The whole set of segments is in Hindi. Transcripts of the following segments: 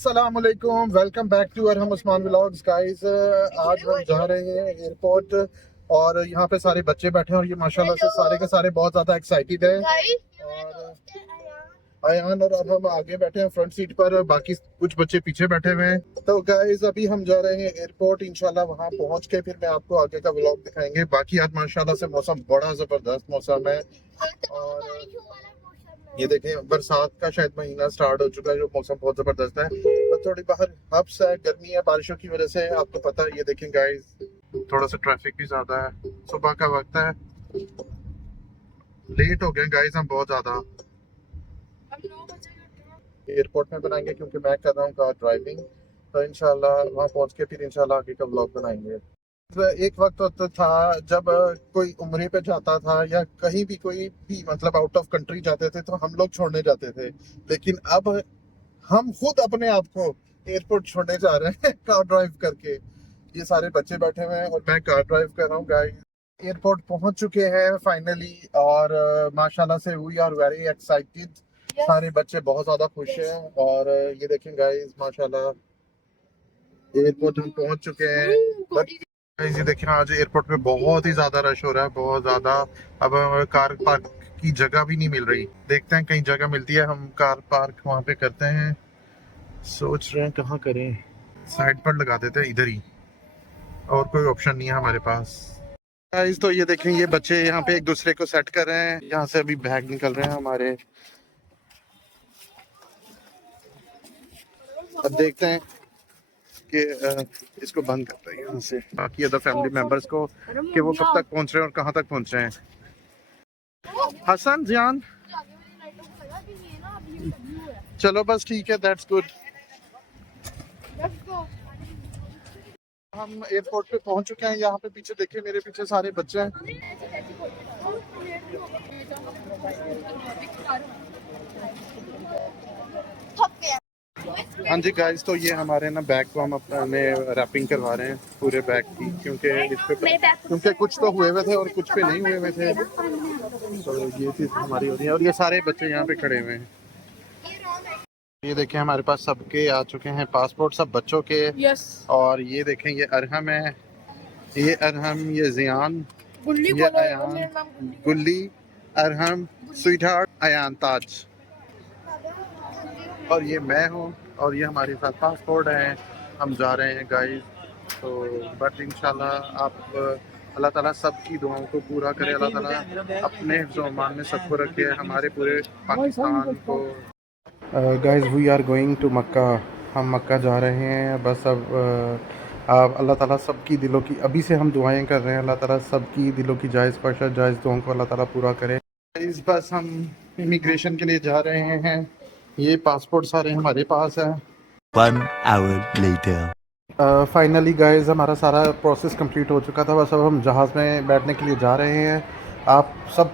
अस्सलामुअलैकुम, welcome back to Arham Usman vlogs guys. आज हम जा रहे हैं एयरपोर्ट और यहाँ पे सारे बच्चे बैठे हैं और ये माशाल्लाह से सारे के सारे बहुत ज़्यादा एक्साइटेड हैं। और अयान और अरहम आगे बैठे हैं फ्रंट सीट पर, बाकी कुछ बच्चे पीछे बैठे हुए हैं। तो गाइस अभी हम जा रहे हैं एयरपोर्ट, इंशाल्लाह वहाँ पहुँच के फिर मैं आपको आगे का व्लॉग दिखाएंगे। बाकी आज माशाल्लाह से मौसम बड़ा ज़बरदस्त मौसम है और ये देखें बरसात का शायद महीना स्टार्ट हो चुका है, जो मौसम बहुत जबरदस्त है। तो थोड़ी बाहर हब्स है, गर्मी है बारिशों की वजह से, आपको पता है। ये देखें गाइस, थोड़ा सा ट्रैफिक भी ज्यादा है, सुबह का वक्त है, लेट हो गए गाइस हम बहुत ज्यादा। एयरपोर्ट में बनाएंगे क्योंकि मैं कर रहा हूँ कार ड्राइविंग, तो इंशाल्लाह वहाँ पहुँच के फिर इंशाल्लाह आगे का व्लॉग बनाएंगे। एक वक्त होता था जब कोई उम्रे पे जाता था या कहीं भी कोई भी मतलब आउट ऑफ कंट्री जाते थे तो हम लोग छोड़ने जाते थे, लेकिन अब हम खुद अपने आप को एयरपोर्ट छोड़ने जा रहे हैं कार ड्राइव करके। ये सारे बच्चे बैठे हुए हैं और मैं कार ड्राइव कर रहा हूँ गाइस। एयरपोर्ट पहुंच चुके हैं फाइनली और माशाल्लाह से वी आर वेरी एक्साइटेड। सारे बच्चे बहुत ज्यादा खुश हैं और ये देखें गाइस माशाल्लाह एयरपोर्ट हम पहुंच चुके हैं। बट ये देखें आज एयरपोर्ट पे बहुत ही ज्यादा रश हो रहा है, बहुत ज्यादा। अब हमें कार पार्क की जगह भी नहीं मिल रही, देखते हैं कहीं जगह मिलती है हम कार पार्क वहाँ पे करते हैं। सोच रहे हैं कहाँ करें, साइड पर लगा देते हैं इधर ही, और कोई ऑप्शन नहीं है हमारे पास। गाइस तो ये देखें ये बच्चे यहाँ पे एक दूसरे को सेट कर रहे हैं, यहाँ से अभी बैग निकल रहे हैं हमारे। अब देखते हैं कि इसको बंद करते हैं यहाँ से, बाकी अदर फैमिली मेंबर्स को कि वो कब तक पहुँच रहे हैं और कहाँ तक पहुँच रहे हैं। हसन जियान चलो बस ठीक है, दैट्स गुड। हम एयरपोर्ट पे पहुंच चुके हैं, यहाँ पे पीछे देखिए मेरे पीछे सारे बच्चे हैं। हाँ जी गाइस, तो ये हमारे ना बैग को हम अपने रैपिंग करवा रहे हैं पूरे बैग की, क्योंकि इस पे क्योंकि कुछ तो हुए हुए थे और कुछ पे नहीं हुए हुए थे। तो ये चीज़ हमारी हो रही है और ये सारे बच्चे यहाँ पे खड़े हुए हैं। ये देखें हमारे पास सबके आ चुके हैं पासपोर्ट, सब बच्चों के। और ये देखें ये अरहम है, ये अरहम, ये जियान, ये अयान, गुल्ली, अरहम, स्वीटहार्ट, अयान, ताज और ये मैं हूँ और ये हमारे साथ पासपोर्ट है। हम जा रहे हैं गाइस, तो बट इंशाल्लाह आप अल्लाह ताला सबकी दुआओं को पूरा करे, अल्लाह ताला अपने हिफ्ज़-ओ-अमान में सबको रखे, हमारे पूरे पाकिस्तान को। Guys we are going to Mecca, हम मक्का जा रहे हैं। बस अब अल्लाह ताला सबकी दिलों की, अभी से हम दुआएं कर रहे हैं, अल्लाह ताला सबकी दिलों की जायज़ ख्वाहिश जायज़ दुआओं को अल्लाह ताला पूरा करे। इस बस हम इमिग्रेशन के लिए जा रहे हैं, ये पासपोर्ट सारे हमारे पास है। 1 hour later. फाइनली गाइस हमारा सारा प्रोसेस कंप्लीट हो चुका था, बस अब हम जहाज़ में बैठने के लिए जा रहे हैं। आप सब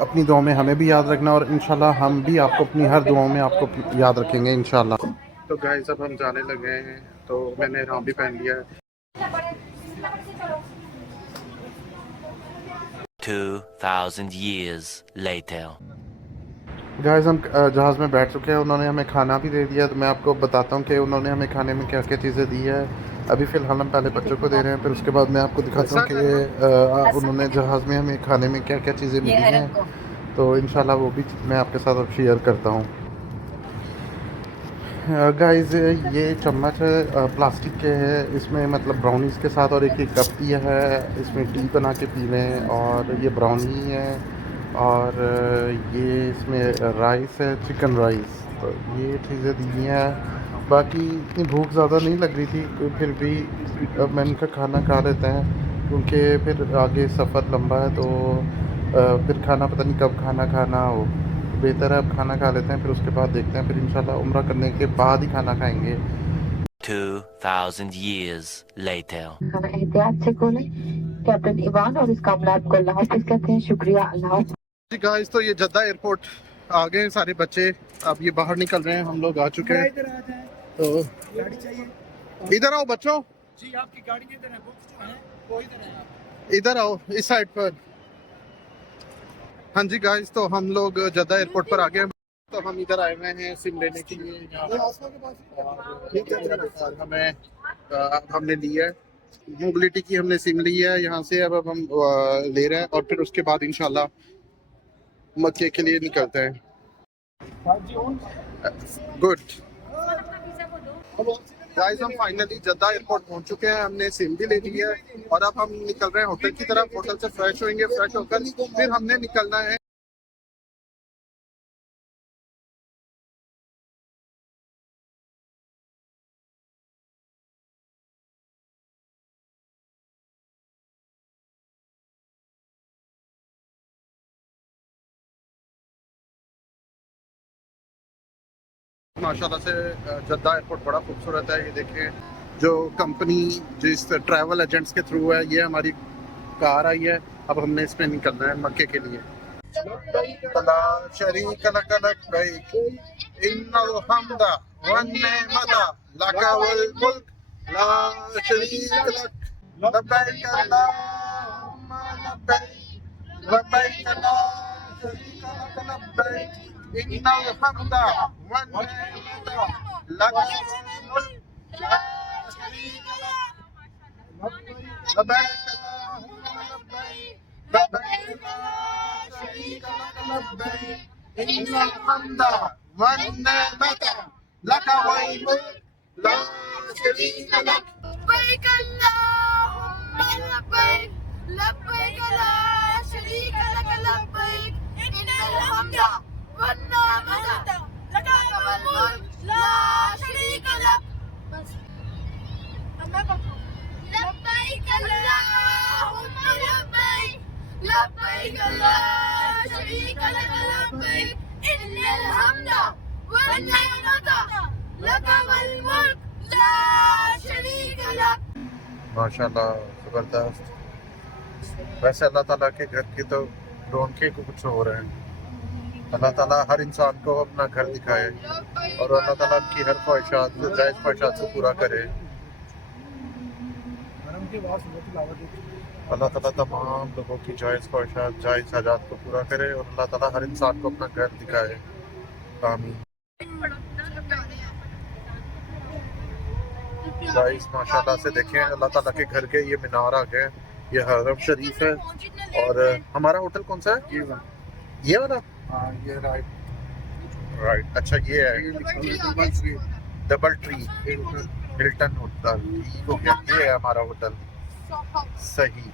अपनी दुआओं में हमें भी याद रखना और इंशाल्लाह हम भी आपको अपनी हर दुआओं में आपको याद रखेंगे इंशाल्लाह। तो गाइस अब हम जाने लगे हैं, तो मैंने इहराम भी पहन लिया है। 2000 years later. गाइस हम जहाज़ में बैठ चुके हैं, उन्होंने हमें खाना भी दे दिया। तो मैं आपको बताता हूँ कि उन्होंने हमें खाने में क्या क्या चीज़ें दी है। अभी फ़िलहाल हम पहले बच्चों को दे रहे हैं, फिर उसके बाद मैं आपको दिखाता हूँ कि उन्होंने जहाज़ में हमें खाने में क्या क्या चीज़ें मिली हैं। तो इंशाल्लाह वो भी मैं आपके साथ अब शेयर करता हूँ। गाइस ये चम्मच प्लास्टिक के है, इसमें मतलब ब्राउनीज़ के साथ और एक कप दिया है, इसमें टी बना के पी लें। और ये ब्राउनी है और ये इसमें राइस है, चिकन राइस। तो ये चीज़ें दी हैं। बाकी इतनी भूख ज़्यादा नहीं लग रही थी, फिर भी अब मैंने कहा खाना खा लेते हैं, क्योंकि फिर आगे सफ़र लंबा है, तो फिर खाना पता नहीं कब खाना हो, बेहतर है अब खाना खा लेते हैं, फिर उसके बाद देखते हैं, फिर इंशाल्लाह उम्रा करने के बाद ही खाना खाएंगे। 2000 years later. खाना एहतियात से खोलें। कैप्टन इवान और इस कामयाब को अल्लाह हाफिज़ कहते हैं। शुक्रिया, अल्लाह हाफिज़। गाइस तो ये जद्दा एयरपोर्ट आ गए हैं सारे बच्चे, अब ये बाहर निकल रहे हैं, हम लोग आ चुके हैं। तो गाड़ी चाहिए इधर आओ बच्चों, जी, आपकी गाड़ी इधर है, बुक्स जो है वो इधर है। आप इधर आओ इस साइड पर। हाँ जी गाइस, तो हम लोग जद्दा एयरपोर्ट पर आ गए हैं। तो हम इधर आए हुए हैं सिम लेने के लिए और हमें अब हमने ली है मोबिलिटी की, हमने सिम ली है यहाँ से। अब हम ले रहे हैं और फिर उसके बाद इंशाल्लाह मक्के के लिए निकलते हैं। गुड गाइस, हम फाइनली जद्दा एयरपोर्ट पहुंच चुके हैं। हमने सिम भी ले ली है और अब हम निकल रहे हैं होटल की तरफ। होटल से फ्रेश होंगे, फ्रेश होकर फिर हमने निकलना है। माशाल्लाह से जद्दा एयरपोर्ट बड़ा खूबसूरत है। ये देखें, जो कंपनी जिस ट्रैवल एजेंट्स के थ्रू है, ये हमारी कार आई है। अब हमने इसमें निकलना है मक्के के लिए। ला शरीक लक लब्बैक इन्नल हम्दा वन निअमता लक वल मुल्क ला शरीक लक लब्बैक अल्लाहुम्मा लब्बैक लब्बैक ला शरीक लक लब्बैक इन्नल हम्दा वन निअमता लक वल मुल्क ला शरीक लक लब्बैक अल्लाहुम्मा लब्बैक लब्बैक ला शरीक लक लब्बैक इन्नल हम्दा वन निअमता लक वल मुल्क ला शरीक लक लब्बैक अल्लाहुम्मा लब्बैक लब्बैक ला शरीक लक लब्बैक इन्नल हम्दा वन निअमता लक वल मुल्क ला शरीक लक लब्बैक अल्लाहुम्मा लब्बैक लब्बैक ला शरीक लक लब्बैक इन्नल हम्दा वन निअमता लक वल मुल्क ला शरीक लक। माशाल्लाह जबरदस्त। वैसे अल्लाह ताला के घर की तो रौनकें कुछ हो रहे हैं। अल्लाह ताला हर इंसान को अपना घर दिखाए और अल्लाह ताला की हर ख्वाहिशात जायज़ ख्वाहिशात से पूरा करे। अल्लाह ताला तमाम लोगों की जायज़ ख्वाहिशात जायज़ हाजात को पूरा करे और अल्लाह ताला हर इंसान को अपना घर दिखाए। आमीन। गाइस माशाल्लाह से देखें, अल्लाह ताला के घर के ये मीनार आ गए। ये हरम शरीफ है। और हमारा होटल कौन सा है? ये वाला? ये राइट। अच्छा ये है डबल ट्री हिल्टन होटल। ठीक हो गया, ये है हमारा होटल। सही।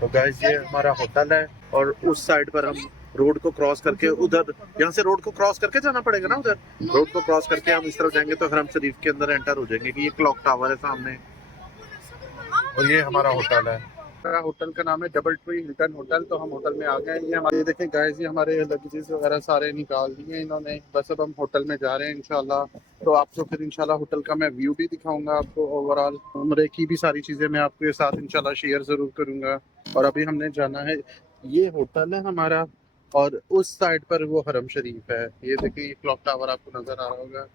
तो गाइस ये हमारा होटल है और उस साइड पर हम रोड को क्रॉस करके उधर, यहाँ से रोड को क्रॉस करके जाना पड़ेगा ना उधर। रोड को क्रॉस करके हम इस तरफ जाएंगे तो हरम शरीफ के अंदर एंटर हो जाएंगे। कि ये क्लॉक टावर है सामने और ये हमारा होटल है। होटल का नाम है डबल ट्री हिल्टन होटल। तो हम होटल में आ गए। ये हमारे देखें गाइस, ये हमारे लगेजेस वगैरह सारे निकाल दिए इन्होंने। बस अब हम होटल में जा रहे हैं इंशाल्लाह। तो आपको फिर इंशाल्लाह होटल का मैं व्यू भी दिखाऊंगा आपको। ओवरऑल उम्रे की भी सारी चीज़ें मैं आपके साथ इंशाल्लाह शेयर ज़रूर करूँगा। और अभी हमने जाना है, ये होटल है हमारा और उस साइड पर वो हरम शरीफ है। ये देखिए, ये क्लॉक टावर आपको नज़र आ रहा होगा।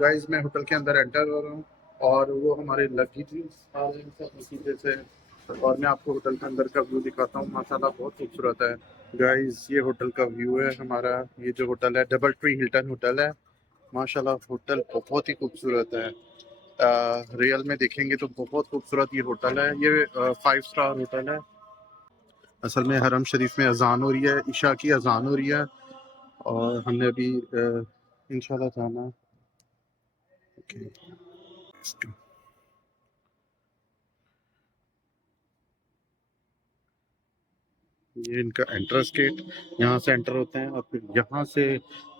गाइस मैं होटल के अंदर एंटर हो रहा हूँ और वो हमारे लगेजेस आ रहे हैं सब नतीजे से। और मैं आपको होटल के अंदर का व्यू दिखाता हूँ। माशाल्लाह बहुत खूबसूरत है। गाइस ये होटल का व्यू है हमारा। ये जो होटल है डबल ट्री हिल्टन होटल है। माशाल्लाह होटल बहुत ही खूबसूरत है। रियल में देखेंगे तो बहुत खूबसूरत ये होटल है। ये 5 स्टार होटल है। असल में हरम शरीफ में अजान हो रही है, इशा की अजान हो रही है और हमने अभी इंशाल्लाह जाना। ओके, ये इनका एंट्रेंस गेट, यहाँ से एंटर होते हैं और फिर यहाँ से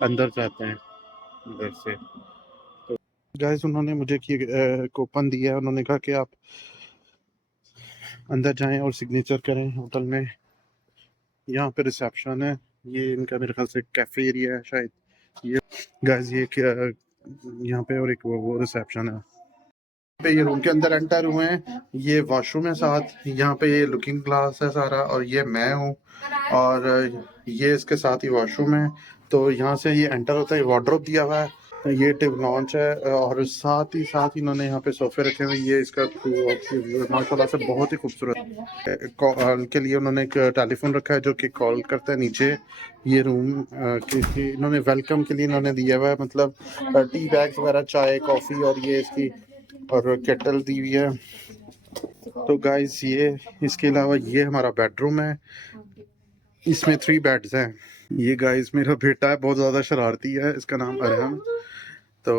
अंदर जाते हैं इधर से। तो गाइस उन्होंने मुझे कूपन दिया है। उन्होंने कहा कि आप अंदर जाएं और सिग्नेचर करें होटल में। यहाँ पे रिसेप्शन है। ये इनका मेरे ख्याल से कैफे एरिया है शायद। ये गाइस ये यहाँ पे और एक वो रिसेप्शन है। पे ये रूम के अंदर एंटर हुए हैं। ये वॉशरूम है साथ। यहाँ पे ये लुकिंग ग्लास है सारा और ये मैं हूँ और ये इसके साथ ही वॉशरूम है। तो यहाँ से ये एंटर होता है। वार्डरोब दिया हुआ है। ये टिप लॉन्च है और साथ ही इन्होंने यहाँ पे सोफे रखे हुए। ये इसका माशाल्लाह से बहुत ही खूबसूरत। कॉल के लिए उन्होंने एक टेलीफोन रखा है जो कि कॉल करता है नीचे। ये रूम कि इन्होंने वेलकम के लिए इन्होंने दिया हुआ है, मतलब टी बैग्स वगैरह, चाय कॉफ़ी, और ये इसकी और केटल दी हुई है। तो गाइस ये इसके अलावा ये हमारा बेडरूम है, इसमें 3 बेड्स हैं। ये गाइस मेरा बेटा है, बहुत ज़्यादा शरारती है, इसका नाम अरहम। तो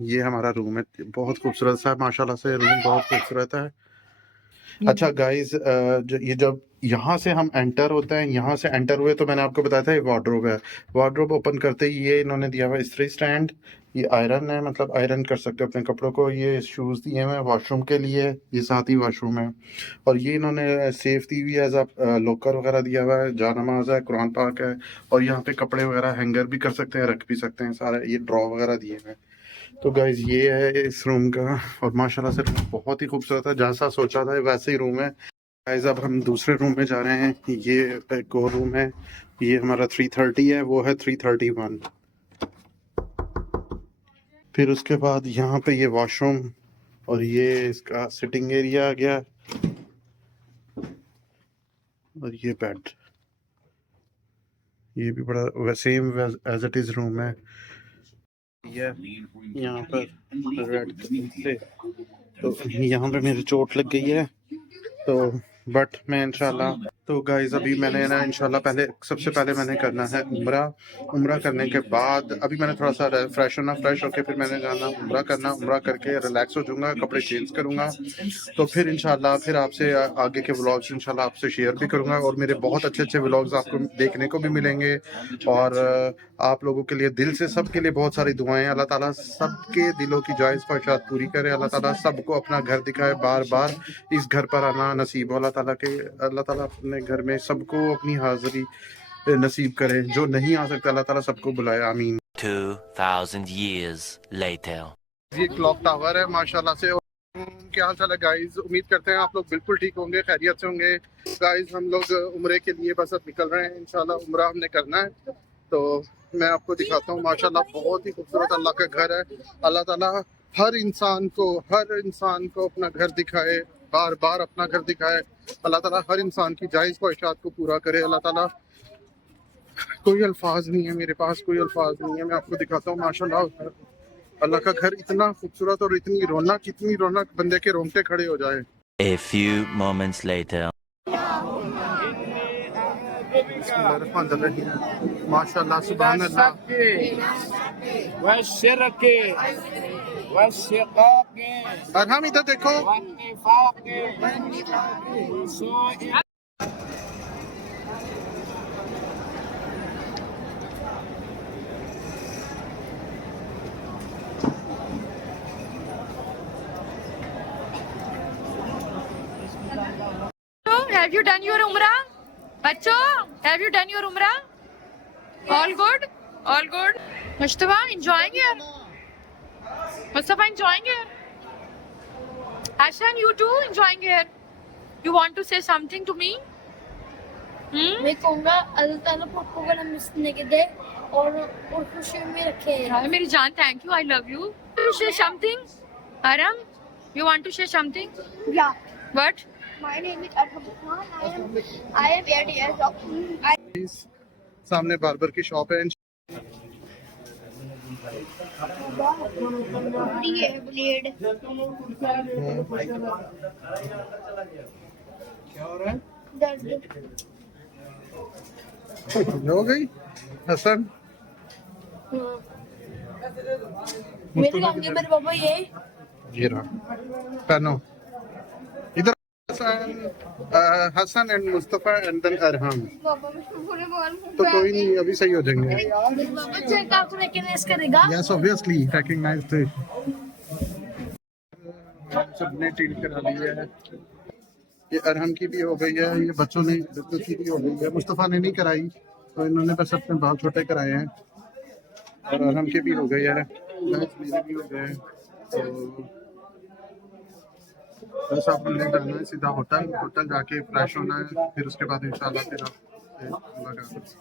ये हमारा रूम है, बहुत खूबसूरत सा, माशाल्लाह से रूम बहुत खूबसूरत है। अच्छा गाइस, ये जब यहाँ से हम एंटर होते हैं, यहाँ से एंटर हुए तो मैंने आपको बताया था ये वार्डरोब है। वार्डरोब ओपन करते ही ये इन्होंने दिया हुआ इस्त्री स्टैंड, ये आयरन है, मतलब आयरन कर सकते हो अपने कपड़ों को। ये शूज़ दिए हुए हैं वॉशरूम के लिए, ये साथ ही वॉशरूम है। और ये इन्होंने सेफ दी हुई है, एज अ लॉकर वगैरह दिया हुआ है, जानमाज है, कुरान पाक है, और यहाँ पे कपड़े वगैरह हैंगर भी कर सकते हैं, रख भी सकते हैं सारा। ये ड्रॉ वगैरह दिए हुए हैं। तो गाइज ये है इस रूम का, और माशाल्लाह से रूम बहुत ही खूबसूरत है, जैसा सोचा था वैसे ही रूम है। गाइज अब हम दूसरे रूम में जा रहे हैं। ये एक और रूम है, ये हमारा 330 है, वो है 331। फिर उसके बाद यहाँ पे ये वॉशरूम, और ये इसका सिटिंग एरिया आ गया, और ये बेड, ये भी बड़ा same as it is room है। ये यहाँ पर रेड से, तो यहाँ पे मेरी चोट लग गई है, तो बट मैं इंशाल्लाह, तो गाइज अभी मैंने ना इंशाल्लाह सबसे पहले मैंने करना है उम्रा करने के बाद अभी मैंने थोड़ा सा फ्रेश होना, फ्रेश होके फिर मैंने जाना उम्रा करना, उम्रा करके रिलैक्स हो जाऊंगा, कपड़े चेंज करूंगा, तो फिर इंशाल्लाह फिर आपसे आगे के व्लॉग्स इंशाल्लाह आपसे शेयर भी करूंगा, और मेरे बहुत अच्छे अच्छे व्लॉग्स आपको देखने को भी मिलेंगे। और आप लोगों के लिए दिल से सबके लिए बहुत सारी दुआएं, अल्लाह ताला सबके दिलों की जायज़ ख्वाहिशात पूरी करे, अल्लाह ताला सबको अपना घर दिखाए, बार बार इस घर पर आना नसीब हो, अल्लाह ताला अपने घर में सबको अपनी हाजिरी नसीब करे, जो नहीं आ सकता अल्लाह ताला सबको बुलाए, आमीन। 2000 years later. ये क्लॉक टावर है माशाल्लाह से। क्या हाल चाल है गाइस, उम्मीद करते हैं आप लोग बिल्कुल ठीक होंगे, खैरियत से होंगे। गाइस हम लोग उम्रे के लिए बस अब निकल रहे हैं, इंशाल्लाह उम्रा हमने करना है। तो मैं आपको दिखाता हूँ, माशाल्लाह बहुत ही खूबसूरत अल्लाह का घर है। अल्लाह ताला हर इंसान को अपना घर दिखाए, बार बार अपना घर दिखाए। अल्लाह ताला हर इंसान की जायज़ ख्वाहिशात को पूरा करे। अल्लाह ताला, कोई अल्फाज नहीं है मेरे पास, कोई अल्फाज नहीं है। मैं आपको दिखाता हूँ माशाल्लाह अल्लाह का घर इतना खूबसूरत, और इतनी रौनक बंदे के रोंगटे खड़े हो जाए। A few moments later. माशाल्लाह सुभान अल्लाह। अरहम इधर देखो, Have you done your umrah? Bachcho, have you done your umrah? All good? All good? Mustafa, enjoying here? Mustafa, enjoying here? Hashan, you too enjoying here? You want to say something to me? मैं कहूँगा अल्लाह ताला पप्पू को नमस्ते के दे और खुशी में रखे। मेरी जान, thank you, I love you. You say something? Aram, you want to say something? Yeah. What? My name is Arham Khan. I am 8 years old. सामने बार्बर की शॉप है। ये ब्लेड दर्द हो गई हसन, मेरे होंगे मेरे पापा ये रहा पहनो इधर। Hasan and Mustafa and then Arham. पापा मैं पूरे बाल तो कोई नहीं, अभी सही हो जाएंगे। पापा चेक आप रिकॉग्नाइज करेगा। यस ऑब्वियसली रिकॉग्नाइज थे। सबने टील करा ली है, ये अरहम की भी हो गई है, ये बच्चों की भी हो गई है। मुस्तफा ने नहीं कराई, तो इन्होंने बस अपने बाल छोटे कराए हैं, और अरहम के भी हो गई है, मेरे भी हो गए हैं। तो बस आप हमने जाना है सीधा होटल जाके फ्रेश होना है, फिर उसके बाद इंशाल्लाह फिर आप मुलाकात।